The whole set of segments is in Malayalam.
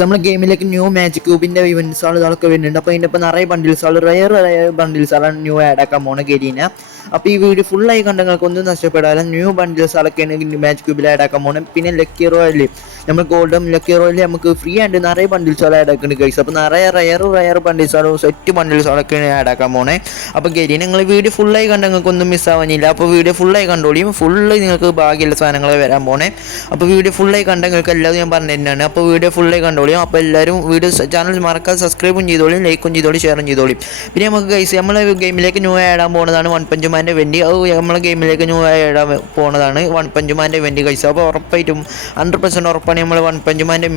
നമ്മളെ ഗെയിമിലേക്ക് ന്യൂ മാജിക് ക്യൂബിന്റെ ഇവന്റ്സ് ഇതൊക്കെ വരുന്നുണ്ട്. അപ്പോൾ ഇതിൻ്റെ ഇപ്പോൾ നിറയെ bundles rare bundles new add ആക്കാൻ പോണ ഗരീന. അപ്പോൾ ഈ വീഡിയോ ഫുള്ളായി കണ്ട നിങ്ങൾക്ക് ഒന്നും നഷ്ടപ്പെടാതെ ന്യൂ ബണ്ടിൽസ് അതൊക്കെയാണ് മാജിക് ക്യൂബിൽ ആഡ് ആക്കാൻ പോകണം. പിന്നെ ലക്കി റോയൽ നമ്മൾ ഗോൾഡും ലക്കി റോയൽ നമുക്ക് ഫ്രീ ആയിട്ട് നിറയെ ബണ്ടിൽസ് ആഡ് ആക്കുന്നുണ്ട് ഗൈസ്. അപ്പോൾ നിറയെ റയർ ബണ്ടിൽസ് സെറ്റ് ബണ്ടിൽസ് അതൊക്കെയാണ് ആഡ് ആക്കാൻ പോണേ. അപ്പോൾ ഗരീന നിങ്ങൾ വീഡിയോ ഫുള്ളായി കണ്ട നിങ്ങൾക്ക് ഒന്നും മിസ്സാവാനില്ല. അപ്പോൾ വീഡിയോ ഫുള്ളായി കണ്ടോളിയും. ഫുള്ള് നിങ്ങൾക്ക് ഭാഗ്യമുള്ള സാധനങ്ങൾ വരാൻ പോണേ. അപ്പോൾ വീഡിയോ ഫുള്ളായി കണ്ട നിങ്ങൾക്ക് എല്ലാവരും ഞാൻ പറഞ്ഞു തന്നെയാണ്. അപ്പോൾ വീഡിയോ ഫുള്ളായി കണ്ടോളിയും. അപ്പോൾ എല്ലാവരും വീഡിയോ ചാനൽ മറക്കാതെ സബ്സ്ക്രൈബും ചെയ്തോളിയും, ലൈക്കും ചെയ്തോളി, ഷെയറും ചെയ്തോളിയും. പിന്നെ നമുക്ക് ഗൈസ് നമ്മളെ ഗെയിമിലേക്ക് ന്യൂ ആയിടാൻ പോകുന്നതാണ് വൺ പഞ്ച് മാൻ്റെ വെൻറ്റി. അത് നമ്മളെ ഗെയിമിലേക്ക് ന്യൂ ആയിടാൻ പോകുന്നതാണ് വൺ പഞ്ച് മാൻ്റെ വെൻറ്റി ഗൈസ്. അപ്പോൾ ഉറപ്പായിട്ടും 100% ഉറപ്പാണ് നമ്മൾ വൺ പഞ്ച് മാൻ്റെ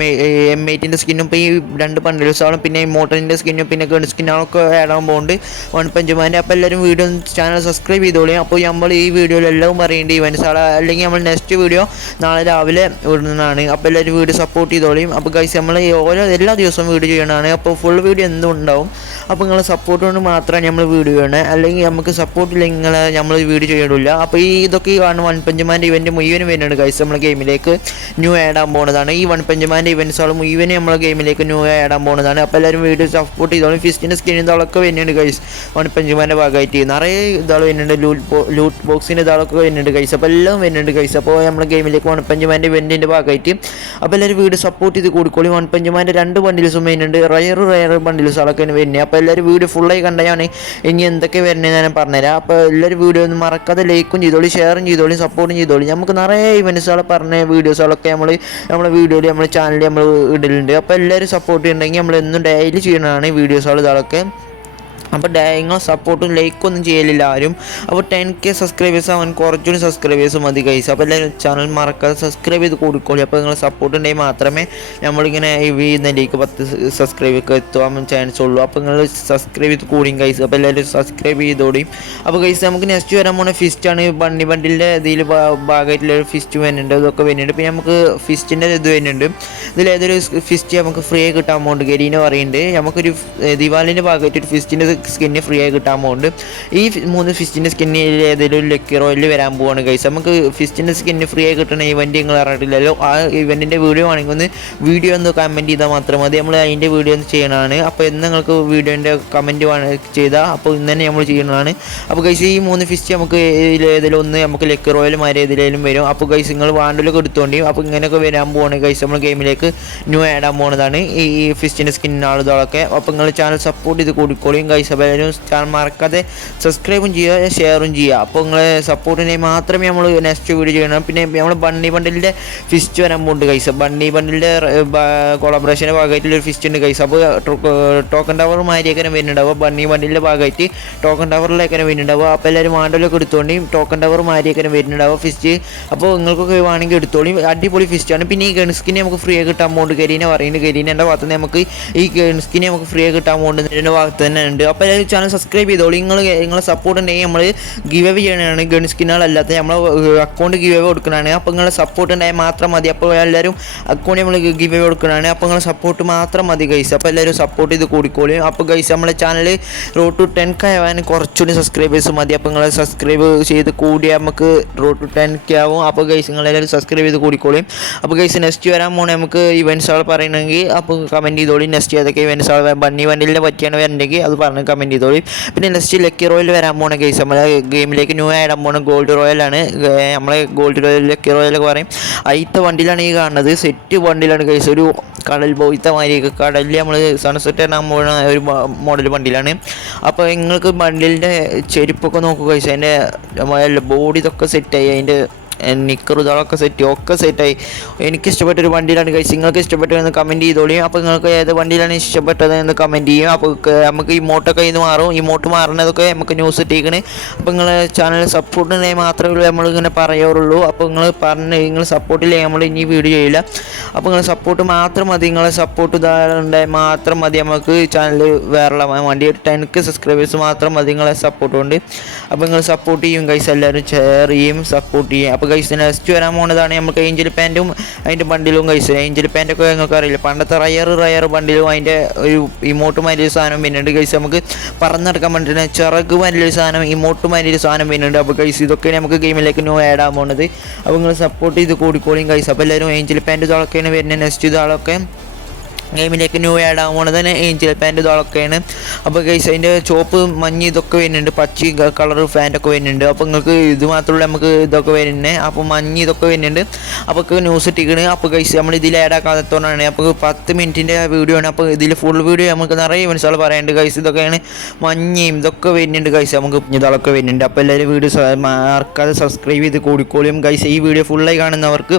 M8ൻ്റെ സ്കിന്നും ഇപ്പോൾ ഈ രണ്ട് ബണ്ടിൽസാളും പിന്നെ മോട്ടറിൻ്റെ സ്കിന്നും പിന്നെ ഗൺ സ്കിന്നൊക്കെ ആഡാൻ പോകുന്നുണ്ട് വൺ പഞ്ച് മാൻ്റെ. അപ്പോൾ എല്ലാവരും വീഡിയോ ചാനൽ സബ്സ്ക്രൈബ് ചെയ്തോളിയും. അപ്പോൾ നമ്മൾ ഈ വീഡിയോയിൽ എല്ലാം പറയേണ്ട ഇവൻറ്റ്സ് അല്ലെങ്കിൽ നമ്മൾ നെക്സ്റ്റ് വീഡിയോ നാളെ രാവിലെ ഇടുന്നതാണ്. അപ്പോൾ എല്ലാവരും വീഡിയോ സപ്പോർട്ട് ചെയ്തോളിയും. അപ്പോൾ ഗൈസ് നമ്മൾ എല്ലാ ദിവസവും വീഡിയോ ചെയ്യണതാണ്. അപ്പോൾ ഫുൾ വീഡിയോ എന്തും ഉണ്ടാവും. അപ്പോൾ നിങ്ങളെ സപ്പോർട്ട് കൊണ്ട് മാത്രമാണ് നമ്മൾ വീഡിയോ ചെയ്യണത്. അല്ലെങ്കിൽ നമുക്ക് സപ്പോർട്ട് ഇല്ലെങ്കിൽ നമ്മൾ വീഡിയോ ചെയ്യണില്ല. അപ്പോൾ ഇതൊക്കെ കാണുന്ന വൺ പഞ്ച് മാൻ്റെ ഇവൻറ്റ് മുഴുവനും വരുന്നുണ്ട് ഗൈസ്. നമ്മളെ ഗെയിമിലേക്ക് ന്യൂ ആഡാൻ പോകുന്നതാണ്. ഈ വൺ പഞ്ച് മാൻ്റെ ഇവൻറ്റ്സുകൾ മുഴുവനും നമ്മളെ ഗെയിമിലേക്ക് ന്യൂ ആഡാൻ പോകുന്നതാണ്. അപ്പോൾ എല്ലാവരും വീഡിയോ സപ്പോർട്ട് ചെയ്തോളും. ഫിസ്റ്റിൻ്റെ സ്കിൻ ഇതാളൊക്കെ വരുന്നുണ്ട് ഗൈസ്. വൺ പഞ്ച് മാൻ്റെ ഭാഗമായിട്ട് നിറയെ ഇതാൾ വരുന്നുണ്ട്. ലൂട്ട് ബോക്സിൻ്റെ ഇതാളൊക്കെ വരുന്നുണ്ട് ഗൈസ്. അപ്പോൾ എല്ലാം വരുന്നുണ്ട് ഗൈസ്. അപ്പോൾ നമ്മളെ ഗെയിമിലേക്ക് വൺ പഞ്ച് മാൻ്റെ ഇവൻറ്റിൻ്റെ ഭാഗമായിട്ട് അപ്പോൾ എല്ലാവരും വീഡിയോ സപ്പോർട്ട് ചെയ്ത് കൊടുക്കോളി. വൺ പഞ്ച് മാൻ്റെ രണ്ട് ബണ്ടിൽസും വരുന്നുണ്ട്. റയർ ബണ്ടിൽസുകളൊക്കെ വരുന്നത്. അപ്പോൾ എല്ലാവരും വീഡിയോ ഫുള്ളായി കണ്ടാൽ ഇനി എന്തൊക്കെ വരുന്നത് ഞാൻ പറഞ്ഞുതരാം. അപ്പോൾ എല്ലാവരും വീഡിയോ ഒന്നും മറക്കാതെ ലൈക്കും ചെയ്തോളി, ഷെയറും ചെയ്തോളി, സപ്പോർട്ടും ചെയ്തോളി. നമുക്ക് നിറയെ ഇവൻറ്റ്സുകൾ പറഞ്ഞ വീഡിയോസുകളൊക്കെ നമ്മളെ വീഡിയോയിൽ നമ്മുടെ ചാനലിൽ നമ്മൾ ഇടലുണ്ട്. അപ്പോൾ എല്ലാവരും സപ്പോർട്ട് ഉണ്ടെങ്കിൽ നമ്മൾ എന്നും ഡെയിലി ചെയ്യണതാണ് ഈ വീഡിയോസുകൾ ഇതൊക്കെ. അപ്പോൾ നിങ്ങൾ സപ്പോർട്ടും ലൈക്കൊന്നും ചെയ്യലില്ല ആരും. അപ്പോൾ 10K സബ്സ്ക്രൈബേഴ്സ് ആവാൻ കുറച്ചുകൂടി സബ്സ്ക്രൈബേഴ്സ് മതി ഗൈസ്. അപ്പോൾ എല്ലാവരും ചാനൽ മറക്കാതെ സബ്സ്ക്രൈബ് ചെയ്ത് കൊടുക്കോളൂ. അപ്പോൾ നിങ്ങൾ സപ്പോർട്ട് ഉണ്ടെങ്കിൽ മാത്രമേ നമ്മളിങ്ങനെ ഇതിലേക്ക് 10 സബ്സ്ക്രൈബൊക്കെ എത്തുവാൻ ചാൻസ് ഉള്ളൂ. അപ്പോൾ നിങ്ങൾ സബ്സ്ക്രൈബ് ചെയ്ത് കൂടിയും ഗൈസ്. അപ്പോൾ എല്ലാവരും സബ്സ്ക്രൈബ് ചെയ്തോടിയും. അപ്പോൾ ഗൈസ് നമുക്ക് നെക്സ്റ്റ് വരാൻ പോകുന്ന ഫിസ്റ്റാണ്. ബണ്ടിൻ്റെ ഇതിൽ ഭാഗമായിട്ടുള്ള ഫിസ്റ്റ് വരുന്നുണ്ട്, ഇതൊക്കെ വരുന്നുണ്ട്. പിന്നെ നമുക്ക് ഫിസ്റ്റിൻ്റെ ഇത് വരുന്നുണ്ട്. ഇതിലേതൊരു ഫിസ്റ്റ് നമുക്ക് ഫ്രീ ആയി കിട്ടാൻ പോകുന്നുണ്ട് ഗരീന പറയുന്നുണ്ട്. നമുക്കൊരു ദിവാലിൻ്റെ ഭാഗമായിട്ടൊരു ഫിസ്റ്റിൻ്റെ സ്കിന്ന് ഫ്രീ ആയി കിട്ടാൻ പോകുന്നുണ്ട്. ഈ 3 ഫിസ്റ്റിൻ്റെ സ്കിന്നിൽ ഏതെങ്കിലും ഒരു ലക്കി റോയൽ വരാൻ പോവാണ് ഗൈസ്. നമുക്ക് ഫിസ്റ്റിൻ്റെ സ്കിന്ന് ഫ്രീ ആയി കിട്ടുന്ന ഇവൻറ്റ് നിങ്ങൾ അറിഞ്ഞിട്ടില്ലല്ലോ. ആ ഇവൻറ്റിൻ്റെ വീഡിയോ ആണെങ്കിൽ ഒന്ന് കമൻറ്റ് ചെയ്താൽ മാത്രം മതി. നമ്മൾ അതിൻ്റെ വീഡിയോ ഒന്ന് ചെയ്യണതാണ്. അപ്പോൾ എന്ന് നിങ്ങൾക്ക് വീഡിയോൻ്റെ കമൻറ്റ് ചെയ്താൽ അപ്പോൾ ഇന്ന് തന്നെ നമ്മൾ ചെയ്യുന്നതാണ്. അപ്പോൾ ഗൈസ് ഈ 3 ഫിസ്റ്റ് നമുക്ക് ഏതെങ്കിലും ഒന്ന് നമുക്ക് ലക്കി റോയൽ മാറി ഏതിലേലും വരും. അപ്പോൾ ഗൈസ് നിങ്ങൾ വാണ്ടിലൊക്കെ എടുത്തോണ്ടിയും. അപ്പോൾ ഇങ്ങനെയൊക്കെ വരാൻ പോവാണ് ഗൈസ്. നമ്മൾ ഗെയിമിലേക്ക് ന്യൂ ആഡാൻ പോകുന്നതാണ് ഈ ഫിസ്റ്റിൻ്റെ സ്കിന്നാളുകളൊക്കെ. അപ്പോൾ നിങ്ങൾ ചാനൽ സപ്പോർട്ട് ചെയ്ത് കൊടുക്കോളിയും ഗൈസ്. അപ്പോൾ എല്ലാവരും ചാനൽ മറക്കാതെ സബ്സ്ക്രൈബും ചെയ്യുക, ഷെയറും ചെയ്യുക. അപ്പോൾ നിങ്ങളെ സപ്പോർട്ടിനെ മാത്രമേ നമ്മൾ നെക്സ്റ്റ് വീഡിയോ ചെയ്യണം. പിന്നെ നമ്മൾ ബണ്ണി ബണ്ടിലിൻ്റെ ഫിസ്റ്റ് വരാൻ പോകുന്നുണ്ട് ഗൈസ്. ബണ്ണി ബണ്ടിലിൻ്റെ കൊളാബറേഷൻ്റെ ഭാഗമായിട്ടുള്ളൊരു ഫിസ്റ്റ് ഉണ്ട് ഗൈസ്. അപ്പോൾ ടോക്കൺ ടവർ മാരിയൊക്കെ വരുന്നുണ്ടാവുക. ബണ്ണി ബണ്ടിലിൻ്റെ ഭാഗമായിട്ട് ടോക്കൺ ടവറിലേക്കാണ് വരുന്നുണ്ടാവുക. അപ്പോൾ എല്ലാവരും വാണ്ടലൊക്കെ എടുത്തോണ്ടിയും ടോക്കൺ ടവർ മാരിയൊക്കെ വരുന്നുണ്ടാവുക ഫിസ്റ്റ്. അപ്പോൾ നിങ്ങൾക്കൊക്കെ വേണമെങ്കിൽ എടുത്തോളിയും. അടിപൊളി ഫിസ്റ്റാണ്. പിന്നെ ഈ ഗൺസ്കിനെ നമുക്ക് ഫ്രീ ആയി കിട്ടാൻ പോകുന്നുണ്ട് ഗരീന പറയുന്നത്. ഗരീനൻ്റെ ഭാഗത്ത് നിന്ന് നമുക്ക് ഈ ഗൺസ്കിനെ നമുക്ക് ഫ്രീ ആയി കിട്ടാൻ പോകുന്നുണ്ട് എൻ്റെ ഭാഗത്ത് തന്നെ ഉണ്ട്. അപ്പോൾ എല്ലാവരും ചാനൽ സബ്സ്ക്രൈബ് ചെയ്തോളൂ. നിങ്ങളെ സപ്പോർട്ട് ഉണ്ടെങ്കിൽ നമ്മൾ ഗിവ് അവേ ചെയ്യണതാണ്. ഗൺ സ്കിന്നുകളല്ലാത്ത നമ്മൾ അക്കൗണ്ട് ഗിവ് അവേ കൊടുക്കണതാണ്. അപ്പോൾ നിങ്ങളെ സപ്പോർട്ട് ഉണ്ടായാൽ മാത്രം മതി. അപ്പോൾ എല്ലാവരും അക്കൗണ്ട് നമ്മൾ ഗിവ് അവേ കൊടുക്കണതാണ്. അപ്പോൾ നിങ്ങളെ സപ്പോർട്ട് മാത്രം മതി ഗൈസ്. അപ്പോൾ എല്ലാവരും സപ്പോർട്ട് ചെയ്ത് കൂടിക്കോളും. അപ്പോൾ ഗൈസ് നമ്മളെ ചാനൽ റോഡ് ടു 10K ആവാൻ കുറച്ചുകൂടി സബ്സ്ക്രൈബേഴ്സ് മതി. അപ്പോൾ നിങ്ങളെ സബ്സ്ക്രൈബ് ചെയ്ത് കൂടിയാൽ നമുക്ക് റോഡ് ടു 10K ആവും. അപ്പോൾ ഗൈസ് നിങ്ങളെല്ലാവരും സബ്സ്ക്രൈബ് ചെയ്ത് കൂടിക്കോളും. അപ്പോൾ ഗൈസ് നെക്സ്റ്റ് വരാൻ പോകണേ നമുക്ക് ഇവൻറ്റ്സുകൾ പറയണമെങ്കിൽ അപ്പോൾ കമൻറ്റ് ചെയ്തോളി. നെക്സ്റ്റ് ഏതൊക്കെ ഇവൻറ്റ്സുകൾ ബണ്ണി വണ്ടിലിനെ പറ്റിയാണ് വരണമെങ്കിൽ അത് പറഞ്ഞ് കമൻറ്റ് ചെയ്തോളി. പിന്നെ നെക്സ്റ്റ് ലക്കി റോയൽ വരാൻ പോണ ഗൈസ്. നമ്മളെ ഗെയിമിലേക്ക് ന്യൂ ആയിടാൻ പോണ ഗോൾഡ് റോയലാണ്. നമ്മളെ ഗോൾഡ് റോയൽ ലക്കി റോയലൊക്കെ പറയും. അയിത്ത വണ്ടിയിലാണ് ഈ കാണുന്നത്. സെറ്റ് വണ്ടിയിലാണ് ഗൈസ്. ഒരു കടൽ പോയിത്ത മാതിരിയൊക്കെ കടലിൽ നമ്മൾ സൺസെറ്റ് ഇടാൻ പോകുന്ന ഒരു മോഡൽ വണ്ടിയിലാണ്. അപ്പോൾ നിങ്ങൾക്ക് ബണ്ടിലിൻ്റെ ചെരുപ്പൊക്കെ നോക്കുക ഗൈസ്. അതിൻ്റെ ബോഡി ഇതൊക്കെ സെറ്റായി. അതിൻ്റെ നിക്കർ ഇതൊക്കെ സെറ്റായി. എനിക്ക് ഇഷ്ടപ്പെട്ടൊരു വണ്ടിയിലാണ് ഗൈസ്. നിങ്ങൾക്ക് ഇഷ്ടപ്പെട്ടതെന്ന് കമൻറ്റ് ചെയ്തോളിയും. അപ്പോൾ നിങ്ങൾക്ക് ഏത് വണ്ടിയിലാണ് ഇഷ്ടപ്പെട്ടത് എന്ന് കമൻറ്റ് ചെയ്യും. അപ്പോൾ നമുക്ക് ഈ മോട്ടൊക്കെ ഇന്ന് മാറും. ഈ മോട്ട് മാറുന്നതൊക്കെ നമുക്ക് ന്യൂസ് ഇട്ടേക്കണ്. അപ്പോൾ നിങ്ങൾ ചാനൽ സപ്പോർട്ടിനെ മാത്രമേ നമ്മളിങ്ങനെ പറയാറുള്ളൂ. അപ്പോൾ നിങ്ങൾ സപ്പോർട്ടില്ലെങ്കിൽ നമ്മൾ ഇനി വീഡിയോ ചെയ്യില്ല. അപ്പോൾ നിങ്ങൾ സപ്പോർട്ട് മാത്രം മതി. നിങ്ങളെ സപ്പോർട്ട് ഉണ്ടായാൽ മാത്രം മതി നമുക്ക് ചാനൽ വേറെ വണ്ടി 10K സബ്സ്ക്രൈബേഴ്സ് മാത്രം മതി നിങ്ങളെ സപ്പോർട്ട് കൊണ്ട്. അപ്പോൾ നിങ്ങൾ സപ്പോർട്ട് ചെയ്യും ഗൈസ്. എല്ലാവരും ഷെയർ ചെയ്യും, സപ്പോർട്ട് ചെയ്യും. അപ്പോൾ ഗൈസ് നെക്സ്റ്റ് വരാൻ പോകുന്നതാണ് നമുക്ക് ഏഞ്ചൽ പാൻറ്റും അതിൻ്റെ ബണ്ടിലും ഗൈസ്. ഏഞ്ചൽ പാൻറ്റൊക്കെ നിങ്ങൾക്ക് അറിയില്ല. പണ്ടത്തെ റയർ ബണ്ടിലും അതിൻ്റെ ഒരു ഇമോട്ട് മാതിരി സാധനം വരുന്നുണ്ട് ഗൈസ്. നമുക്ക് പറന്നെടുക്കാൻ വേണ്ടിയിട്ട് ചിറക് മാതിരി സാധനം ഇമോട്ട് മാതിരി സാധനം വരുന്നുണ്ട്. അപ്പോൾ ഗൈസ് ഇതൊക്കെ നമുക്ക് ഗെയിമിലേക്ക് ന്യൂ ആഡ് ആകാൻ പോകുന്നത്. അപ്പോൾ നിങ്ങൾ സപ്പോർട്ട് ചെയ്ത് കൂടിക്കോളിയും ഗൈസ്. അപ്പോൾ എല്ലാവരും ഏഞ്ചൽ പാൻറ്റ് ഇതാളൊക്കെയാണ് വരുന്നത്. നെക്സ്റ്റ് ഇതാളൊക്കെ ഗെയിമിലേക്ക് ന്യൂ ആഡ് ആകുമ്പോൾ തന്നെ ഏഞ്ചൽ പാൻറ്റ് ഇതൊക്കെയാണ്. അപ്പോൾ ഗൈസ് അതിൻ്റെ ചോപ്പ് മഞ്ഞ് ഇതൊക്കെ വരുന്നുണ്ട്, പച്ച കളർ പാൻറ്റൊക്കെ വരുന്നുണ്ട്. അപ്പോൾ നിങ്ങൾക്ക് ഇത് മാത്രമല്ല നമുക്ക് ഇതൊക്കെ വരുന്നത്. അപ്പോൾ മഞ്ഞ് ഇതൊക്കെ വരുന്നുണ്ട്. അപ്പോൾ ന്യൂസ് ഇട്ടിക്കണ്. അപ്പോൾ ഗൈസ് നമ്മൾ ഇതിൽ ആഡ് ആക്കാത്തതുകൊണ്ടാണ്. അപ്പോൾ 10 മിനിറ്റിൻ്റെ വീഡിയോ ആണ്. അപ്പോൾ ഇതിൽ ഫുൾ വീഡിയോ നമുക്ക് നിറയെ ഇവൻസുകൾ പറയാനുണ്ട് ഗൈസ്. ഇതൊക്കെയാണ് മഞ്ഞയും ഇതൊക്കെ വരുന്നുണ്ട് ഗൈസ്, നമുക്ക് ഇതൊക്കെ വരുന്നുണ്ട്. അപ്പോൾ എല്ലാവരും വീഡിയോ മറക്കാതെ സബ്സ്ക്രൈബ് ചെയ്ത് കൂടിക്കോളിയും ഗൈസ്. ഈ വീഡിയോ ഫുള്ളായി കാണുന്നവർക്ക്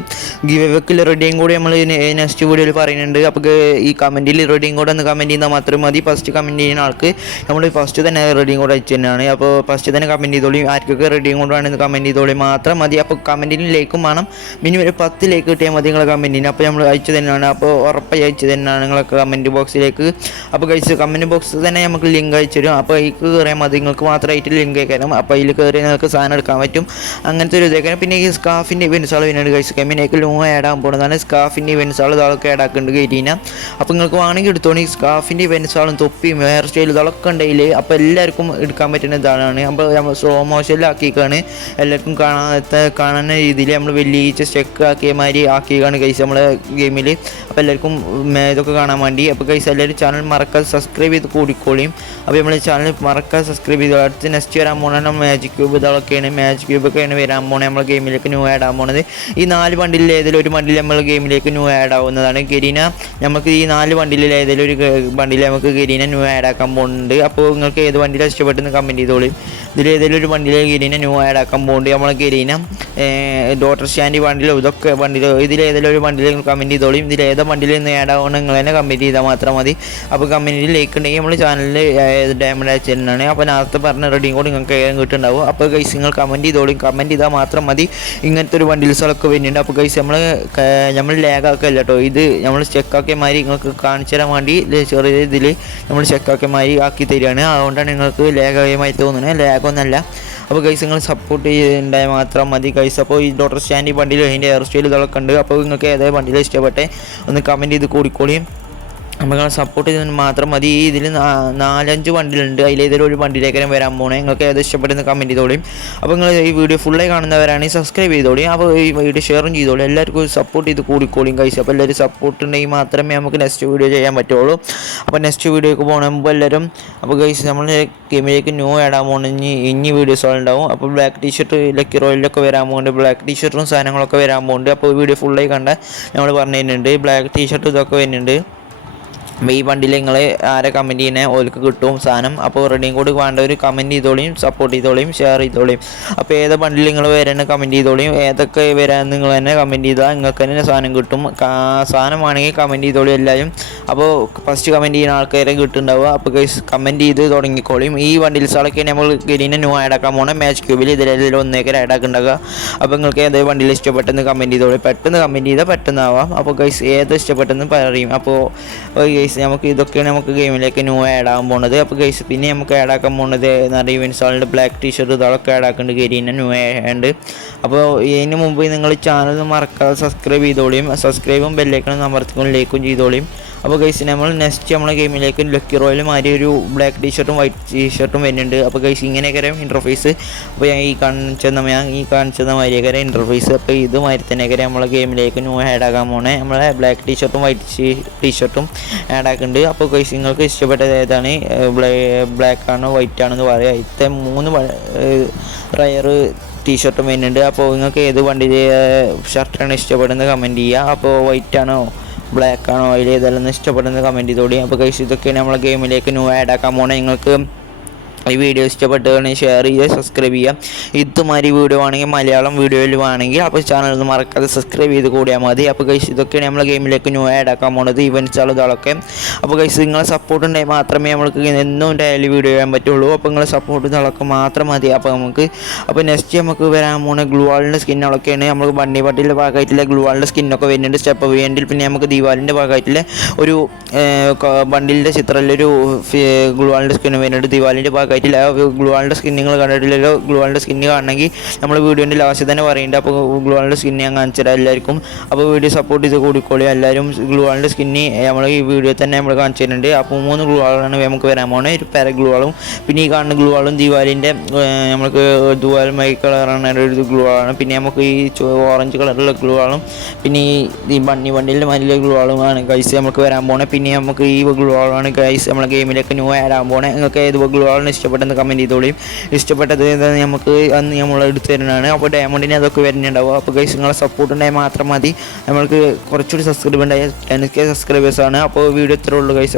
ഗിവ് എവേക്കുള്ള റെഡിയും കൂടി നമ്മൾ നെക്സ്റ്റ് വീഡിയോയിൽ പറയുന്നുണ്ട്. അപ്പോൾ ഈ കമൻറ്റിൽ റെഡിയും കൂടെ ഒന്ന് കമൻറ്റ് ചെയ്താൽ മാത്രം മതി. ഫസ്റ്റ് കമൻറ്റ് ചെയ്യുന്ന ആൾക്ക് നമ്മൾ ഫസ്റ്റ് തന്നെ റെഡിയും കൂടെ അയച്ചു തന്നെയാണ്. അപ്പോൾ ഫസ്റ്റ് തന്നെ കമൻറ്റ് ചെയ്തോളി. ആർക്കൊക്കെ റെഡിയും കൊണ്ടാണെന്ന് കമൻറ്റ് ചെയ്തോളി മാത്രം മതി. അപ്പോൾ കമൻറ്റിന് ലൈക്കും വേണം. മിനിമം ഒരു 10 ലൈക്ക് കിട്ടിയാൽ മതി നിങ്ങളെ കമൻറ്റിന്. അപ്പോൾ നമ്മൾ അയച്ചു തന്നെയാണ്. അപ്പോൾ ഉറപ്പായി അയച്ചു തന്നെയാണ് നിങ്ങളെ കമൻറ്റ് ബോക്സിലേക്ക്. അപ്പോൾ കഴിച്ച് കമൻറ്റ് ബോക്സിൽ തന്നെ നമുക്ക് ലിങ്ക് അയച്ചു തരും. അപ്പോൾ അതിൽ കയറിയാൽ മതി, നിങ്ങൾക്ക് മാത്രമായിട്ട് ലിങ്ക് അയക്കാനും. അപ്പോൾ അതിൽ കയറി നിങ്ങൾക്ക് സാധനം എടുക്കാൻ പറ്റും. അങ്ങനത്തെ ഒരു ഇതേക്കാനും. പിന്നെ ഈ സ്കാഫിൻ്റെ ഇവൻസുകൾ വരുന്നുണ്ട് കഴിച്ച്. കമ്മിനേക്ക് ലോ ആഡ് ആകാൻ പോകുന്നതാണ്. സ്കാഫിൻ്റെ ഇവൻസുകൾ ഇതൊക്കെ ആഡ് ആക്കുന്നുണ്ട് കയറ്റീന. അപ്പോൾ നിങ്ങൾക്ക് വേണമെങ്കിൽ എടുത്തോണി. സ്കാഫിൻ്റെ ഇവൻസുകളും തൊപ്പിയും ഹെയർ സ്റ്റൈൽ ഇതൊക്കെ ഉണ്ടെങ്കിൽ അപ്പോൾ എല്ലാവർക്കും എടുക്കാൻ പറ്റുന്ന ഇതാണ്. അപ്പോൾ നമ്മൾ സ്ലോ മോഷനിലാക്കിക്കാണ് എല്ലാവർക്കും കാണുന്ന രീതിയിൽ നമ്മൾ വലിയ സ്റ്റെക്ക് ആക്കിയ മാതിരി ആക്കിയാണ് കഴിച്ച് നമ്മളെ ഗെയിമിൽ. അപ്പോൾ എല്ലാവർക്കും ഇതൊക്കെ കാണാൻ വേണ്ടി. അപ്പോൾ കഴിച്ച് എല്ലാവരും ചാനൽ മറക്കാതെ സബ്സ്ക്രൈബ് ചെയ്ത് കൂടിക്കോളിയും. അപ്പോൾ നമ്മൾ ചാനൽ മറക്കാതെ സബ്സ്ക്രൈബ് ചെയ്ത് അടുത്ത് നെക്സ്റ്റ് വരാൻ പോകുന്നത് മാജിക് ക്യൂബ് ഇതൊക്കെയാണ്. മാജിക് ക്യൂബൊക്കെയാണ് വരാൻ പോകുന്നത് നമ്മളെ ഗെയിമിലേക്ക് ന്യൂ ആഡ് ആകാൻ പോകുന്നത്. ഈ 4 ബണ്ടിൽ ഏതെങ്കിലും ഒരു ബണ്ടിൽ നമ്മൾ ഗെയിമിലേക്ക് ന്യൂ ആഡ് ആവുന്നതാണ്. ഗരീന നമുക്ക് ഈ 4 ബണ്ടിൽ ഏതെങ്കിലും ഒരു ബണ്ടിൽ നമുക്ക് ഗരീന ന്യൂ ആഡ് ആക്കാൻ പോകുന്നുണ്ട്. അപ്പോൾ നിങ്ങൾക്ക് ഏത് ബണ്ടിലാണ് ഇഷ്ടപ്പെട്ടെന്ന് കമൻറ്റ് ചെയ്തോളി. ഇതിൽ ഏതെങ്കിലും ഒരു ബണ്ടിൽ ഗരീന ന്യൂ ആഡ് ആക്കാൻ പോകുന്നുണ്ട്. നമ്മളെ ഗരീന ഡോട്ടർ സ്റ്റാൻഡി ബണ്ടിലോ ഇതൊക്കെ ബണ്ടിലോ ഇതിൽ ഏതെങ്കിലും ഒരു ബണ്ടിൽ കമൻറ്റ് ചെയ്തോളിയും. ഇതിൽ ഏതാ ബണ്ടിൽ നിന്ന് ആഡ് ആവണം നിങ്ങൾ തന്നെ കമൻറ്റ് ചെയ്താൽ മാത്രം മതി. അപ്പോൾ കമൻറ്റിൽ ലൈക്ക് ഉണ്ടെങ്കിൽ നമ്മൾ ചാനലിൽ ഡയമണ്ട് അയച്ചു തരുന്നതാണ്. അപ്പോൾ നേരത്തെ പറഞ്ഞ റെഡിയും കൂടി നിങ്ങൾക്ക് കിട്ടുന്നുണ്ടാവും. അപ്പോൾ ഗൈസ് നിങ്ങൾ കമൻറ്റ് ചെയ്തോളിയും. കമൻറ്റ് ചെയ്താൽ മാത്രം മതി. ഇങ്ങനത്തെ ഒരു ബണ്ടിൽസുകളൊക്കെ വരുന്നുണ്ട്. അപ്പോൾ ഗൈസ് നമ്മൾ ലാഗാക്കല്ല കേട്ടോ. ഇത് നമ്മൾ ചെക്കാക്കിയ മാതിരി നിങ്ങൾക്ക് കാണിച്ചു തരാൻ വേണ്ടി ചെറിയ ഇതിൽ നമ്മൾ ചെക്കാക്കിയ മാതിരി ആക്കി തരികയാണ്. അതുകൊണ്ടാണ് നിങ്ങൾക്ക് ലാഗായി തോന്നുന്നത്. ലാഗൊന്നല്ല. അപ്പോൾ ഗൈസ് നിങ്ങൾ സപ്പോർട്ട് ചെയ്യുന്നുണ്ടായാൽ മാത്രം മതി ഗൈസ്. അപ്പോൾ ഈ ഡോട്ടർ സ്റ്റാൻഡി ബണ്ടിൽ അതിൻ്റെ ഹെയർ സ്റ്റൈൽ ഇതൊക്കെ ഉണ്ട്. അപ്പോൾ നിങ്ങൾക്ക് ഏതായാലും ബണ്ടിൽ ഇഷ്ടപ്പെട്ടെ ഒന്ന് കമൻറ്റ് ചെയ്ത് കൂടിക്കോളിയും. അപ്പോൾ നിങ്ങൾ സപ്പോർട്ട് ചെയ്തതിന് മാത്രം മതി. ഇതിൽ 4-5 ബണ്ടിലുണ്ട്. അതിലേതൊരു ഒരു ബണ്ടിലേക്കാരും വരാൻ പോകണേ. നിങ്ങൾക്ക് ഏത് ഇഷ്ടപ്പെടുന്ന കമൻറ്റ് ചെയ്തോളിയും. അപ്പോൾ നിങ്ങൾ ഈ വീഡിയോ ഫുള്ളായി കാണുന്നവരാണെങ്കിൽ സബ്സ്ക്രൈബ് ചെയ്തോളിയും. അപ്പോൾ ഈ വീഡിയോ ഷെയറും ചെയ്തോളൂ. എല്ലാവർക്കും സപ്പോർട്ട് ചെയ്ത് കൂടിക്കോളിയും കഴിച്ചു. അപ്പോൾ എല്ലാവരും സപ്പോർട്ട് ഉണ്ടെങ്കിൽ മാത്രമേ നമുക്ക് നെക്സ്റ്റ് വീഡിയോ ചെയ്യാൻ പറ്റുള്ളൂ. അപ്പോൾ നെക്സ്റ്റ് വീഡിയോക്ക് പോകണ മുമ്പ് എല്ലാവരും അപ്പോൾ കഴിച്ച് നമ്മൾ ഗെയിമിലേക്ക് ന്യൂ ആടാൻ പോകുന്ന ഇനി വീഡിയോസുകളുണ്ടാവും. അപ്പോൾ ബ്ലാക്ക് ടീഷർട്ട് ലക്കി റോയിലൊക്കെ വരാൻ പോകുന്നുണ്ട്. ബ്ലാക്ക് ടീഷർട്ടും സാധനങ്ങളൊക്കെ വരാൻ പോകുന്നുണ്ട്. അപ്പോൾ വീഡിയോ ഫുള്ളായി കണ്ട നമ്മൾ പറഞ്ഞു തരുന്നുണ്ട്. ബ്ലാക്ക് ടീഷർട്ട് ഇതൊക്കെ വരുന്നുണ്ട്. അപ്പോൾ ഈ വണ്ടിയിൽ നിങ്ങൾ ആരെ കമൻറ്റ് ചെയ്യണേ ഓർക്ക് കിട്ടും സാധനം. അപ്പോൾ റെഡിയും കൂടി വേണ്ടവർ കമൻറ്റ് ചെയ്തോളിയും, സപ്പോർട്ട് ചെയ്തോളിയും, ഷെയർ ചെയ്തോളിയും. അപ്പോൾ ഏത് വണ്ടിയിൽ നിങ്ങൾ വരാൻ കമൻറ്റ് ചെയ്തോളിയും. ഏതൊക്കെ വരാൻ നിങ്ങൾ തന്നെ കമൻറ്റ് ചെയ്താൽ നിങ്ങൾക്ക് തന്നെ സാധനം കിട്ടും. സാധനം വേണമെങ്കിൽ കമൻറ്റ് ചെയ്തോളിയും എല്ലാവരും. അപ്പോൾ ഫസ്റ്റ് കമൻറ്റ് ചെയ്യുന്ന ആൾക്കാരെ കിട്ടുന്നുണ്ടാവുക. അപ്പോൾ കമൻറ്റ് ചെയ്ത് തുടങ്ങിക്കോളിയും. ഈ വണ്ടിൽസുകളൊക്കെ നമ്മൾ ഗരീനെ ന്യൂ ആഡ് ആക്കാൻ പോകുന്നത് മാച്ച് ക്യൂബിൽ ഇതിലെല്ലാം ഒന്നേക്കര ആഡ് ആക്കുന്നുണ്ടാവുക. അപ്പോൾ നിങ്ങൾക്ക് ഏത് വണ്ടിയിൽ ഇഷ്ടപ്പെട്ടെന്ന് കമൻറ്റ് ചെയ്തോളി. പെട്ടെന്ന് കമൻറ്റ് ചെയ്താൽ പെട്ടെന്നാവാം. അപ്പോൾ ഗൈസ് ഏത് ഇഷ്ടപ്പെട്ടെന്ന് പറയും. അപ്പോൾ നമുക്ക് ഇതൊക്കെയാണ് നമുക്ക് ഗെയിമിലേക്ക് ന്യൂ ആഡ് ആകാൻ പോകുന്നത്. അപ്പോൾ ഗൈസ് പിന്നെ നമുക്ക് ആഡ് ആക്കാൻ പോകുന്നത് നിറയെ ഇവൻസുകളുടെ ബ്ലാക്ക് ടീഷർട്ട് ഇതൊക്കെ ആഡ് ആക്കുന്നുണ്ട്. ഗരീനെ ന്യൂ ആഡ്. അപ്പോൾ ഇതിന് മുമ്പ് നിങ്ങൾ ചാനൽ മറക്കാതെ സബ്സ്ക്രൈബ് ചെയ്തോളിയും. സബ്സ്ക്രൈബും ബെല്ലൈക്കണും അമർത്തിക്കൊണ്ട് ലൈക്കും ചെയ്തോളിയും. അപ്പോൾ ഗൈസ് നമ്മൾ നെക്സ്റ്റ് നമ്മളെ ഗെയിമിലേക്ക് ലക്കി റോയിൽ മാതിരി ഒരു ബ്ലാക്ക് ടീഷർട്ടും വൈറ്റ് ടീഷർട്ടും വരുന്നുണ്ട്. അപ്പോൾ ഗൈസ് ഇങ്ങനെയൊക്കെ ഇൻ്റർഫേസ്. അപ്പോൾ ഞാൻ ഈ കാണിച്ചെന്ന മാതിരിയൊക്കെ ഇൻ്റർഫേസ്. അപ്പോൾ ഇതുമാതിരി തന്നെയൊക്കെ നമ്മളെ ഗെയിമിലേക്ക് ന്യൂ ആഡ് ആക്കാൻ പോണേ. നമ്മളെ ബ്ലാക്ക് ടീഷർട്ടും വൈറ്റ് ടീഷർട്ടും ആഡ് ആക്കുന്നുണ്ട്. അപ്പോൾ ഗൈസ് നിങ്ങൾക്ക് ഇഷ്ടപ്പെട്ടത് ഏതാണ്, ബ്ലാക്ക് ആണോ വൈറ്റ് ആണെന്ന് പറയാം. ഇത്തെ 3 റയർ ടീഷർട്ടും വരുന്നുണ്ട്. അപ്പോൾ നിങ്ങൾക്ക് ഏത് വണ്ടിയിൽ ഷർട്ടാണ് ഇഷ്ടപ്പെടുന്നത് കമൻറ്റ് ചെയ്യുക. അപ്പോൾ വൈറ്റ് ആണോ ബ്ലാക്ക് ആണോ അതിൽ ഏതെല്ലാം ഇഷ്ടപ്പെടുന്നത് കമൻറ്റ് ചെയ്തോളി. അപ്പോൾ ഗൈസ് ഇതൊക്കെയാണ് നമ്മളെ ഗെയിമിലേക്ക് ന്യൂ ആഡ് ആക്കാൻ പോകണേ. നിങ്ങൾക്ക് ഈ വീഡിയോ ഇഷ്ടപ്പെട്ടുകയാണെങ്കിൽ ഷെയർ ചെയ്യുക, സബ്സ്ക്രൈബ് ചെയ്യുക. ഇതുമാതിരി വീഡിയോ ആണെങ്കിൽ മലയാളം വീഡിയോയിൽ വേണമെങ്കിൽ അപ്പോൾ ചാനൽ മറക്കാതെ സബ്സ്ക്രൈബ് ചെയ്ത് കൂടിയാൽ മതി. അപ്പോൾ ഗൈസ് ഇതൊക്കെയാണ് നമ്മളെ ഗെയിമിലേക്ക് ന്യൂ ആഡ് ആക്കാൻ പോകുന്നത്, ഇവൻറ്റ്സുകൾ ഇതൊക്കെ. അപ്പോൾ ഗൈസ് നിങ്ങളെ സപ്പോർട്ട് ഉണ്ടെങ്കിൽ മാത്രമേ നമ്മൾക്ക് എന്നും ഡെയിലി വീഡിയോ ചെയ്യാൻ പറ്റുള്ളൂ. അപ്പോൾ നിങ്ങളെ സപ്പോർട്ട് ഇതൊക്കെ മാത്രം മതി. അപ്പോൾ നെക്സ്റ്റ് നമുക്ക് വരാൻ പോകുന്ന ഗ്ലൂവാളിൻ്റെ സ്കിന്നുകളൊക്കെയാണ്. നമുക്ക് ബണ്ണി പട്ടിൻ്റെ ഭാഗമായിട്ടുള്ള ഗ്ലൂവാളിൻ്റെ സ്കിന്നൊക്കെ വരുന്നുണ്ട് സ്റ്റെപ്പ് വേണ്ടിൽ. പിന്നെ നമുക്ക് ദീപാവലിൻ്റെ ഭാഗമായിട്ടുള്ള ഒരു ബണ്ടിലിൻ്റെ ചിത്രത്തിലൊരു ഗ്ലൂവാളിൻ്റെ സ്കിന്ന് വരുന്നുണ്ട്. ദീപാവലിൻ്റെ ഭാഗമായിട്ട് ആയിട്ടില്ല. ഗ്ലൂവാളിൻ്റെ സ്കിൻ നിങ്ങൾ കണ്ടിട്ടില്ലല്ലോ. ഗ്ലൂവാളിൻ്റെ സ്കിന്ന് കാണണമെങ്കിൽ നമ്മൾ വീഡിയോൻ്റെ ലാസ്റ്റ് തന്നെ പറയുന്നുണ്ട്. അപ്പോൾ ഗ്ലൂവാളിൻ്റെ സ്കിന്ന് ഞാൻ കാണിച്ചു തരാം എല്ലാവർക്കും. അപ്പോൾ വീഡിയോ സപ്പോർട്ട് ചെയ്ത് കൂടിക്കോളി എല്ലാവരും. ഗ്ലൂവാളിൻ്റെ സ്കിന്ന് നമ്മൾ ഈ വീഡിയോ തന്നെ നമ്മൾ കാണിച്ചു തരുന്നുണ്ട്. അപ്പോൾ 3 ഗ്ലൂവാളാണ് നമുക്ക് വരാൻ പോകുന്നത്. ഒരു പാര ഗ്ലൂവാളും പിന്നെ ഈ കാണുന്ന ഗ്ലൂവാളും ദിവാലിൻ്റെ നമുക്ക് ദുവാൽ മൈ കളറാണ് ഒരു ഗ്ലൂവാളാണ്. പിന്നെ നമുക്ക് ഈ ഓറഞ്ച് കളറുള്ള ഗ്ലൂവാളും പിന്നെ ഈ വണ്ടിൻ്റെ മല്ലിലെ ഗ്ലൂവാളുമാണ് ഗൈസ് നമുക്ക് വരാൻ പോകുന്നത്. പിന്നെ നമുക്ക് ഈ ഗ്ലൂവാളാണ് ഗൈസ് നമ്മളെ ഗെയിമിലേക്ക് ന്യൂ ആഡ് ആകാൻ പോകുന്നത്. നിങ്ങൾക്ക് ഏത് ഗ്ലൂവാളാണ് ഇഷ്ടപ്പെട്ടെന്ന് കമൻറ്റ് ചെയ്തോളിയും. ഇഷ്ടപ്പെട്ടത് നമുക്ക് അന്ന് നമ്മൾ എടുത്തു തരുന്നതാണ്. അപ്പോൾ ഡയമണ്ടിന് അതൊക്കെ വരുന്നുണ്ടാവും. അപ്പോൾ ഗൈസ് നിങ്ങളെ സപ്പോർട്ട് ഉണ്ടായാൽ മാത്രം മതി. നമ്മൾക്ക് കുറച്ചുകൂടി സബ്സ്ക്രൈബ് ഉണ്ടായാൽ 10K സബ്സ്ക്രൈബേഴ്സാണ്. അപ്പോൾ വീഡിയോ ഇത്രേ ഉള്ളൂ ഗൈസ്.